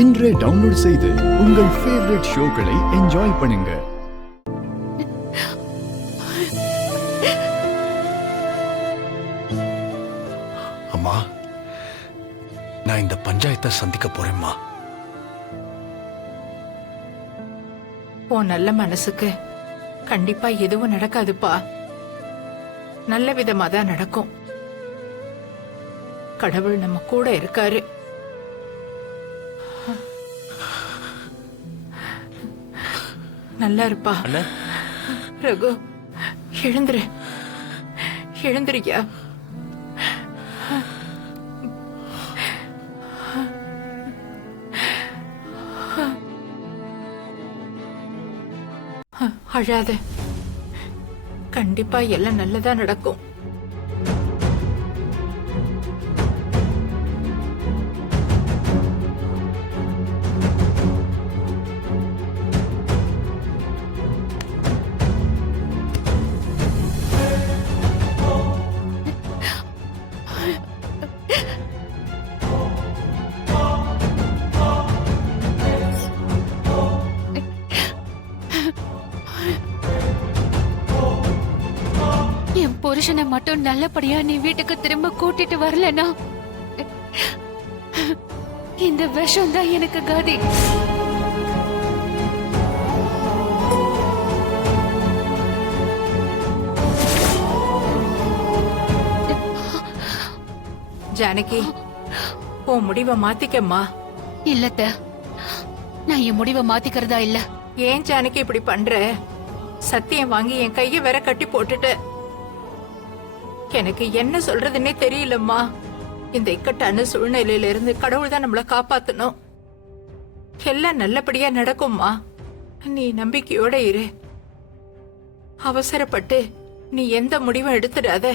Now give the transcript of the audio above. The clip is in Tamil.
இன்றே டவுன்லோட் செய்து உங்கள் ஃபேவரட் ஷோக்களை என்ஜாய் பண்ணுங்க. அம்மா, நான் இந்த பஞ்சாயத்தை சந்திக்க போறேம்மா. உன் நல்ல மனசுக்கு கண்டிப்பா எதுவும் நடக்காதுப்பா. நல்ல விதமா தான் நடக்கும். கடவுள் நம்ம கூட இருக்காரு. நல்லா இருப்பா. ரகு, எழுந்துரு, எழுந்துருக்கியா? அழாத, கண்டிப்பா எல்லாம் நல்லதா நடக்கும். என் புருஷனை மட்டும் நல்லபடியா நீ வீட்டுக்கு திரும்ப கூட்டிட்டு வரலனா இந்த விஷம் தான் எனக்கு கதி. ஜானகி, உன் முடிவை மாத்திக்கம்மா. இல்லத்த, நான் என் முடிவை மாத்திக்கிறதா இல்ல. ஏன் ஜானகி இப்படி பண்ற? சத்தியம் வாங்கி என் கைய வேற கட்டி போட்டுட்ட. எனக்கு என்ன சொல்றதுன்னே தெரியலம்மா. இந்த இக்கட்டான சூழ்நிலையில இருந்து கடவுள் தான் நம்மள காப்பாத்தணும். எல்லாம் நல்லபடியா நடக்கும்மா. நீ நம்பிக்கையோட இரு. அவசரப்பட்டு நீ எந்த முடிவும் எடுத்துடாத.